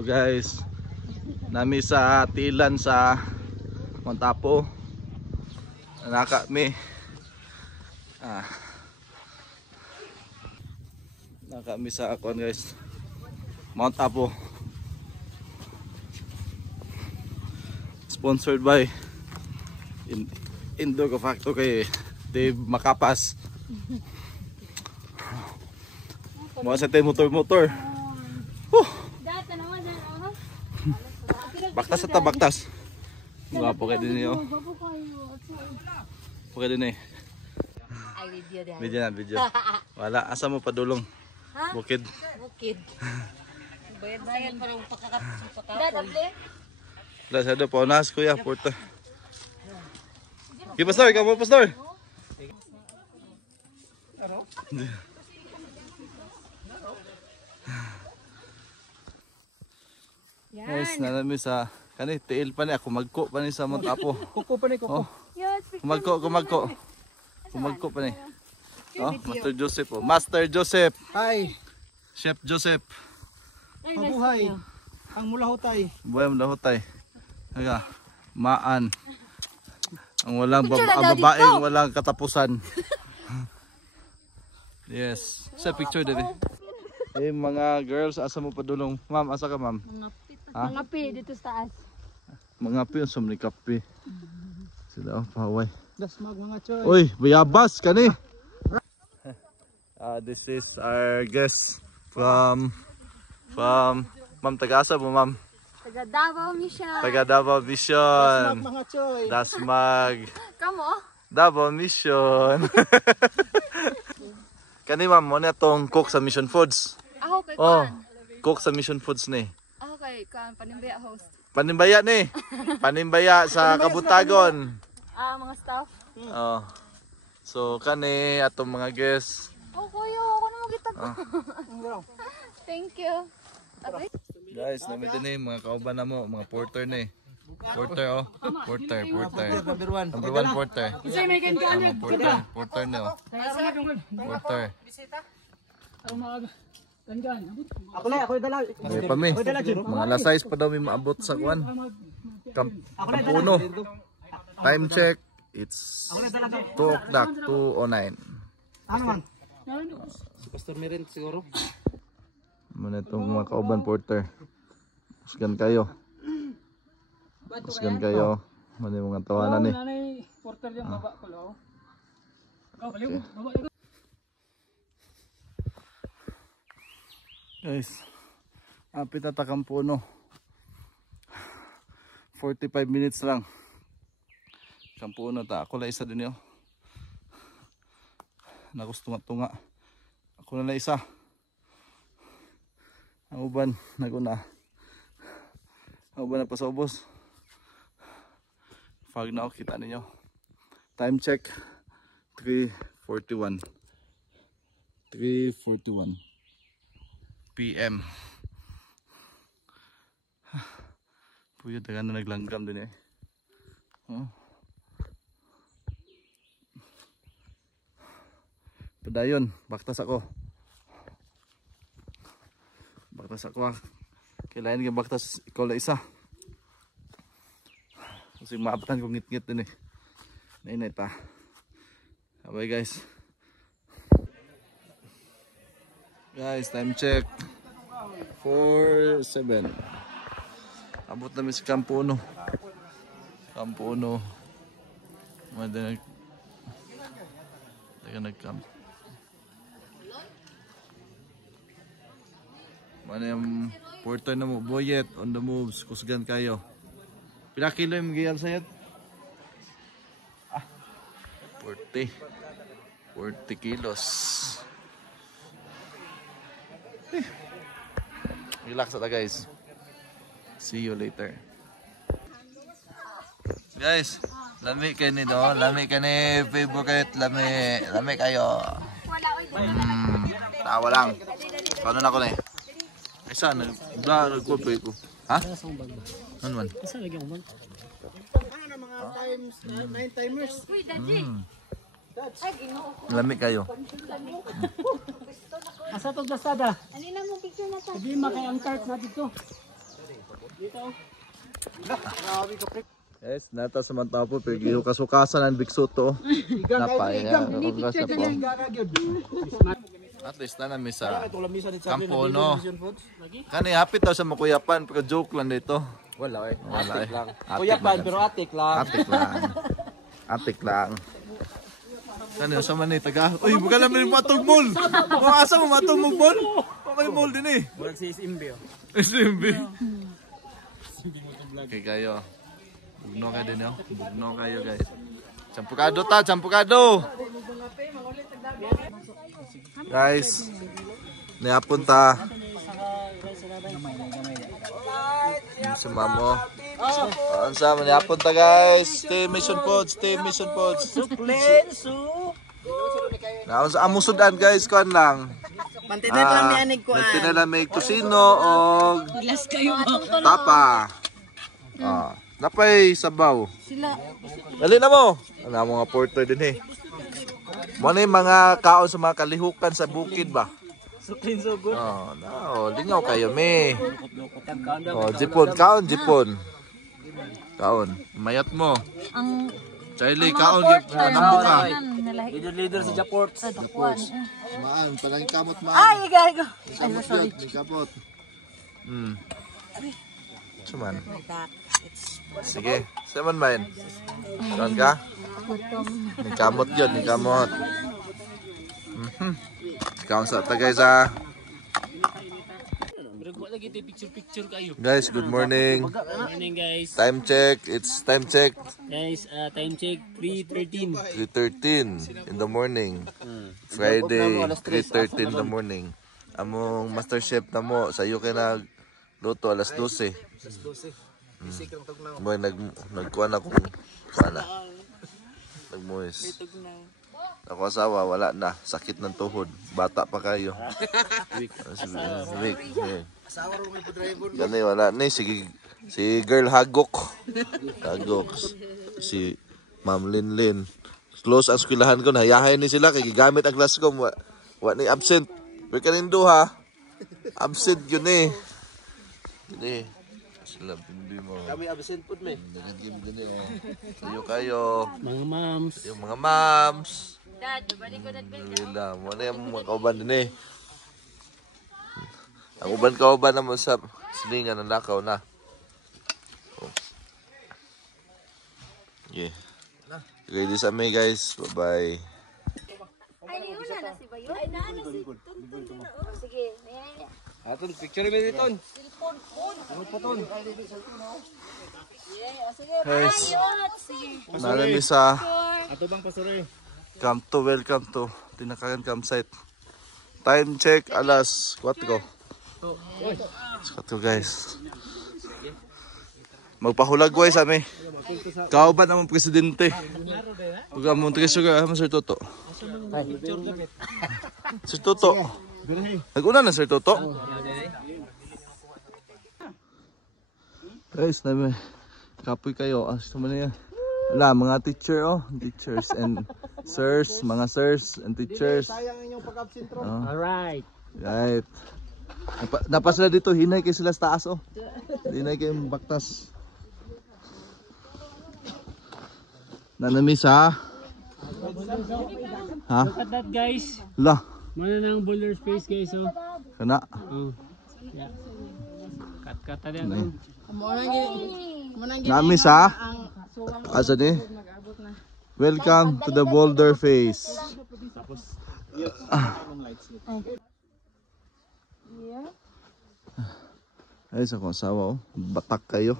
So guys, nami sa tilan sa Mount Apo. Naka mi. Naka mi sa akon guys. Mount Apo. Sponsored by Indo Facto kay Dave Makapas. Mga sa tayo motor. Baktas at baktas. Gwapo kayo din niyo. Gwapo kayo din eh. Video. Wala, asa mo padulong? Bukid. Bayad parang pakakapon. Wala sa doon, paunas kuya, porta. Okay, pastor, ikaw mo pastor. Guys, nanami sa kani tiil pa ni ako magko pa ni sa Mount Apo. Kuko pa ni kuko. Kumagko pa ni. Oh, Master Joseph oh. Master Joseph. Hi. Chef Joseph. Mabuhay. Ang mulahutay. Buhay mo lahutay. Aga, maan. Ang walang babaeng walang katapusan. Yes. Sa picture dali. Eh mga girls, asa mo padulong? Ma'am, asa ka ma'am? Mga pi dito sa taas. Mga pi, ang sumni kape. Sila, pahaway. Dasmag mga choy. Uy, bayabas kani. This is our guest from Ma'am Tagasa po ma'am. Taga Davao Mission. Taga Davao Mission. Dasmag mga choy. Dasmag. Kamo? Davao Mission. Kani ma'am, mo na tong cook sa Mission Foods. Ako kay Oh, Kwan. cook sa Mission Foods ni. Ako kay Kwan, Panimbaya host. Panimbaya ni. Panimbaya sa Kabutagon. Mga staff. Oh. So kani atong mga guests. Oh, kuya, ako na magitag. Thank you. Guys, namitin ni mga kauban na mo, mga porter ni. Porter oh. Porter. Number 1. Number 1 porter. Isay may kan kan. Porter ni oh. Porter. Ako dala. Ay pa mi. Mga alas 6 pa daw mi maabot sa kuan. Kampuno. Time check. It's 2 o'clock, 2:09. Ano man? Si Pastor Miren siguro. Muna itong mga kauban porter. Pusgan kayo. Muna yung mga tawanan ni. Porter yung baba ko lo. Guys, apit na Kampuno. 45 minutes lang. Kampuno ta. Ako lang isa din yun. Nakustunga-tunga. Ako na isa. Ang uban, naguna. Ang uban na pa sa ubos. Fog na ako, kita ninyo. Time check, 3:41. 3:41 PM. Puyo, taga na naglanggam din eh. Padayon, baktas ako. Kailangan yung baktas, ikaw lang isa. Kasi maabtan ko ngit-ngit din eh. Nainay ta. Bye guys. Guys, time check. 4:07. Abot namin sa Kampuno. Nag-camp. Ano yung porter na mo, Boyet, on the moves, kusgan kayo. Pila kilo yung gayal sayad? 40 kilos. Relax ata guys. See you later. Guys, lami kayo ni no? Lami kayo ni favorite, lami kayo. Tawa lang. Paano na ako na eh? Ay saan? Nag-cooperate ko. Ha? Ano man? Ano na mga times, 9 timers. Lami kayo. Asa to dasada? Ano na mo picture na ta? Sabi makay ang cart na dito. Yes, nata sa mga tapo pero giyo kasukasan ang bigsuto. Napay ya. At least na nami sa kampo no. Kani hapit daw sa makuyapan pero joke lang dito. Wala eh. Wala eh. Kuyapan pero atik lang. Atik lang. Atik lang. Kani sa man ni taga. Uy, buka namin matog mall. Mga asa mo matog mall mall? Okay mall din eh. Wala si SMB. SMB. Okay kayo. Bugno kayo din yo. Bugno kayo guys. Campukado ta, campukado. Guys, niapon ta. Si Mamo. Ansa man niapon ta guys. Stay mission pods, stay mission pods. Naon sa amusudan guys, kuan lang. Mantinet lang ni anig ko. Mantinet lang may kusino og tapa. Napay sabaw. Sila. Dali na mo. Ano mga porter din eh. Mo ni mga kaon sa mga kalihukan sa bukid ba? Suklin so good. Lingaw kayo me. Jipon, kaon jipon. Kaon, mayat mo. Ang Charlie, kaon nambo ka. Leader sa Japort. Maan, parang kamot maan. Ay, gago. Ay, sorry. Kapot. Cuman. Sige, saman main. Kaon ka? May kamot yun, may kamot. Kaon sa tagay sa. Picture kayo. Guys, good morning. Morning guys. Time check, it's time check. Guys, time check 3:13. 3:13 in the morning. Friday, 3:13 in the morning. Among master chef na mo, sa iyo kay nagluto alas 12. Boy, nagkuhan akong sana. Nagmuis. Ako asawa, wala na. Sakit ng tuhod. Bata pa kayo. Weak. Gani, wala na. Si girl Hagok. Hagok. Si Ma'am Linlin. Close ang skulahan ko. Nahayahay ni sila. Kaya gigamit ang class ko. Wala ni absent. Pero kanindo ha. Absent yun eh. Gani. Sila pindi mo. Kami absent po me. Gani oh. Sayo kayo. Mga moms. Yung mga moms. Dad, balik ko dad. Wala. Wala yung mga kauban din eh. Ang uban kauban naman sa silingan ng lakaw na. Oh. Yeah. Ready sa me guys. Bye-bye. Ay, una na si Bayo. Ay, na si Tuntun. Sige, Aton, picture mo dito. Guys, sige. narami sa Ato bang pasuroy? welcome to Tinakagan campsite. Time check alas 4. 4 guys. Magpahulagway sa amin. Kauban naman presidente. Huwag ang Montreso ka, Sir Toto. Sir Toto. Nag-una na Sir Toto. Guys, namin. Kapoy kayo. Asa mo na yan. Wala, mga teacher teachers and sirs, mga sirs and teachers. Sayang inyong pag-absent ro. Alright. Right. Napas sila dito, hinay kayo sila sa taas Hinay kayo baktas. Nanamis ha? Ha? Look at that guys. La. Mana nang boulder space guys oh. Kana. Yeah. Kat-kata din. Namis ha? Asa ni? Welcome to the boulder face. Ay, sa kong asawa Batak kayo.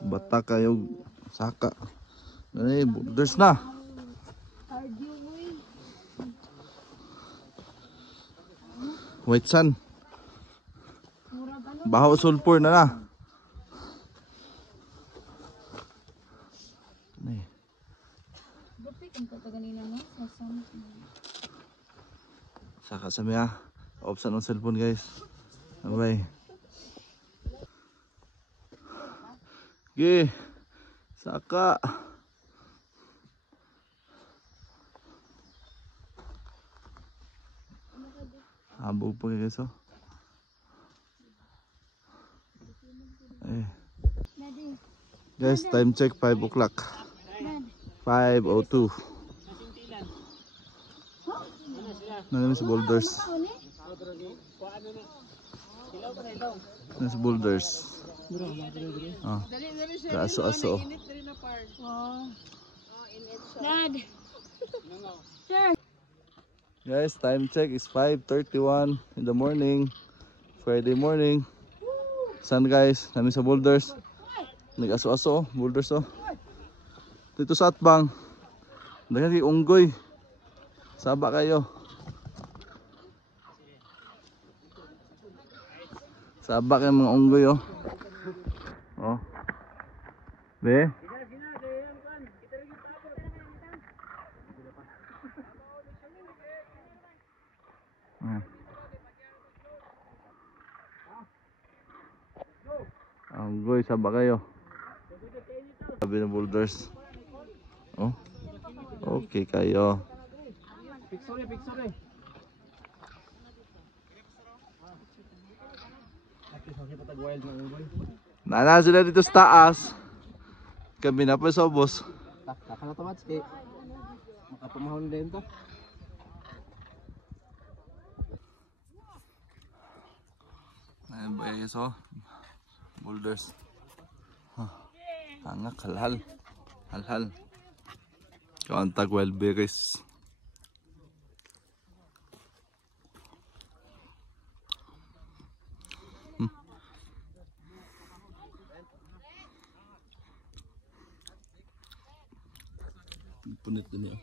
Batak kayo. Saka. Ay, there's na. White sun. Bahaw sulfur na. Saka sa miya. Off sa ng cellphone guys. Bye. Okay. Saka. Habog pa guys Guys, time check 5 o'clock. 5:02. Nandun sa boulders. Nandun sa boulders. Ah, kaaso-aso. Dad. Guys, time check is 5:31 in the morning. Friday morning. Sun guys, nandun sa boulders. Nag-aso-aso, boulders oh. Dito sa Atbang. Dagan kay unggoy. Saba kayo. Saba kayo mga unggoy oh. Oh. Be. Unggoy, saba kayo. Sabi ng boulders. Oh. Okay kayo. Picture. Nana sila dito sa taas. Kami na pa sa boss. Kakala to match eh. Makapamahon din to. Ayan ba guys oh. Boulders. Hangak halhal. Halhal. Kauntag wild berries. Punit din yun.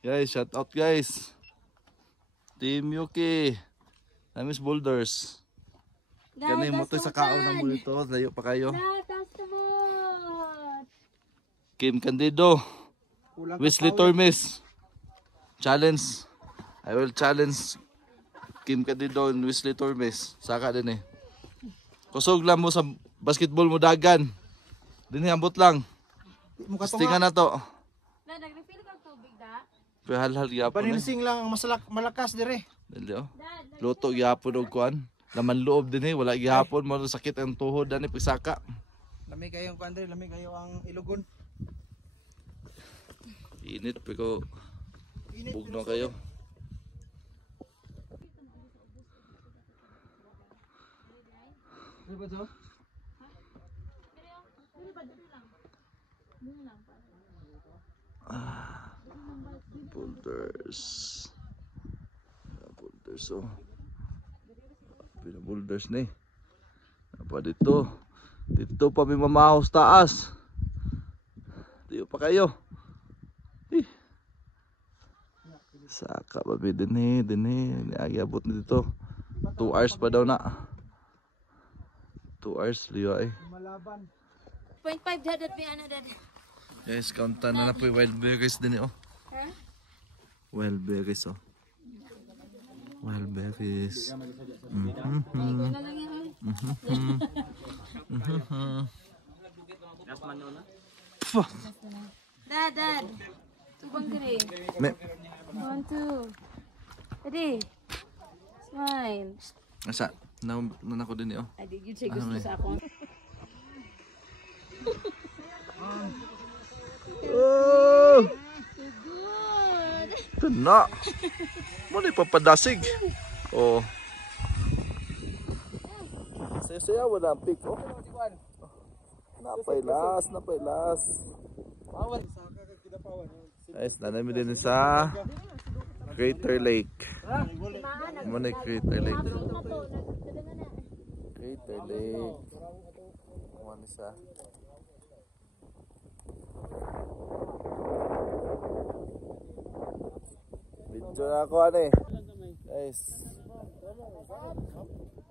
Guys, shout out guys. Team Yuki. Namis boulders. Kanay mo to sa kaon na mo dito. Layo pa kayo. Kim Candido. Wesley Tormes. Challenge. I will challenge Kim Candido and Wesley Tormes. Saka din eh. Kusog lang mo sa basketball mo dagan. Dinihambot lang. Stingan na to. Nag-refill ka tubig da? Pero halhal gyapon eh. Paninsing lang ang malakas dire. Dali oh. Luto gyapon og kuan. Laman loob din eh. Wala gyapon mo sakit ang tuhod ani pagsaka. Lamig kayo ang kuan dire, lamig kayo ang ilugon. Init pero bugno kayo. Ano ba to? Boulders. Boulders oh. Boulders ni. Apa dito? Dito pa may mamahos taas. Dito pa kayo. Saka pa din eh. Niagabot na dito. 2 hours pa daw na. 2 hours liwa eh. Malaban. 0.5 dad at ano dad? Guys, kaunta na po yung wild berries din eh oh. Ha? Wild berries oh. Wild berries. Ikaw na lang yan. Dad. Tubang diri. Me. 1, 2. Ready? Smile. Asa? Nan ako din eh oh. I did you take gusto sa ako? Oh! Good. Kena. Mo ni papadasig. Oh. Saya wala ang pick oh. Napailas. Guys, nanami din sa Crater Lake. Mo ni Crater Lake. Crater Lake. Mo ni sa video na ako ano eh. Guys.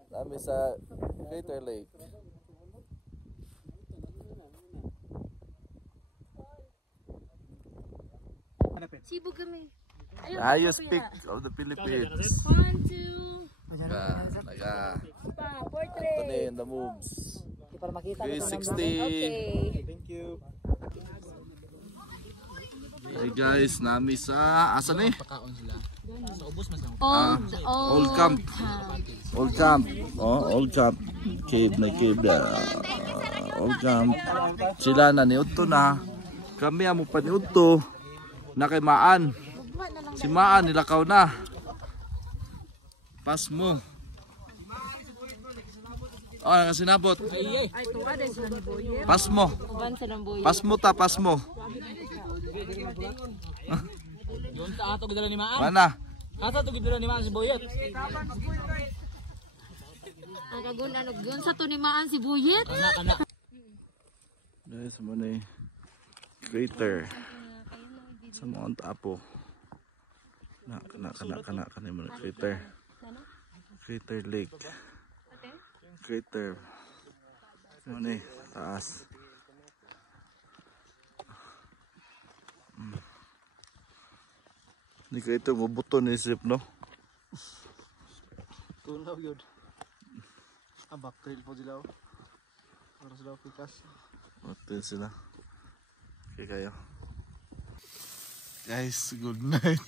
Nami sa Crater Lake. Sibo kami. The highest peak of the Philippines. 1, 2. Portrait. Anthony and the moves. Para makita 360. Okay. Thank you. Hey guys, nami sa asa ni? Old camp. Old camp. Oh, old camp. Cave na cave. Old camp. Sila na niudto na. Kami amo pa niudto. Na kay Maan. Si Maan nilakaw na. Pas mo. Oh, nga sinabot. Pas mo. Pas mo ta, pas mo. Yun sa ato gidala ni Maan. Mana? Ato to gidala ni Maan si Boyet. Ang kagun ano yun sa tunimaan si Buyet. Kana. Guys, mo na crater sa Mount Apo. Kana mo na crater. Crater Lake. Crater. Mo na taas. Ni crater mo buto ni sip no. Tunaw yun. Back trail po sila. Para sila pikas. Hotel sila. Okay kayo. Guys, good night.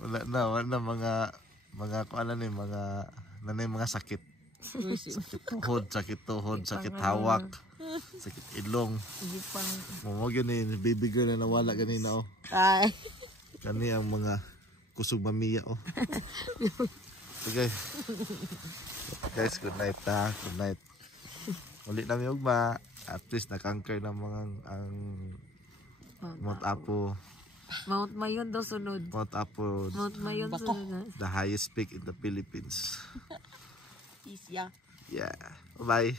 wala na mga kuan na mga sakit. Sakit tuhod, sakit hawak, sakit ilong. Mo gyud ni baby girl na nawala ganina oh. Ay. Kani ang mga kusog mamiya oh. Okay. Guys, good night ta. Good night. Ulit na ugma. At least na-conquer na mga ang Mount Apo. Mount Mayon daw sunod. Mount Apo, Mount Mayon sunod. the highest peak in the Philippines. Isya. Yeah. Bye.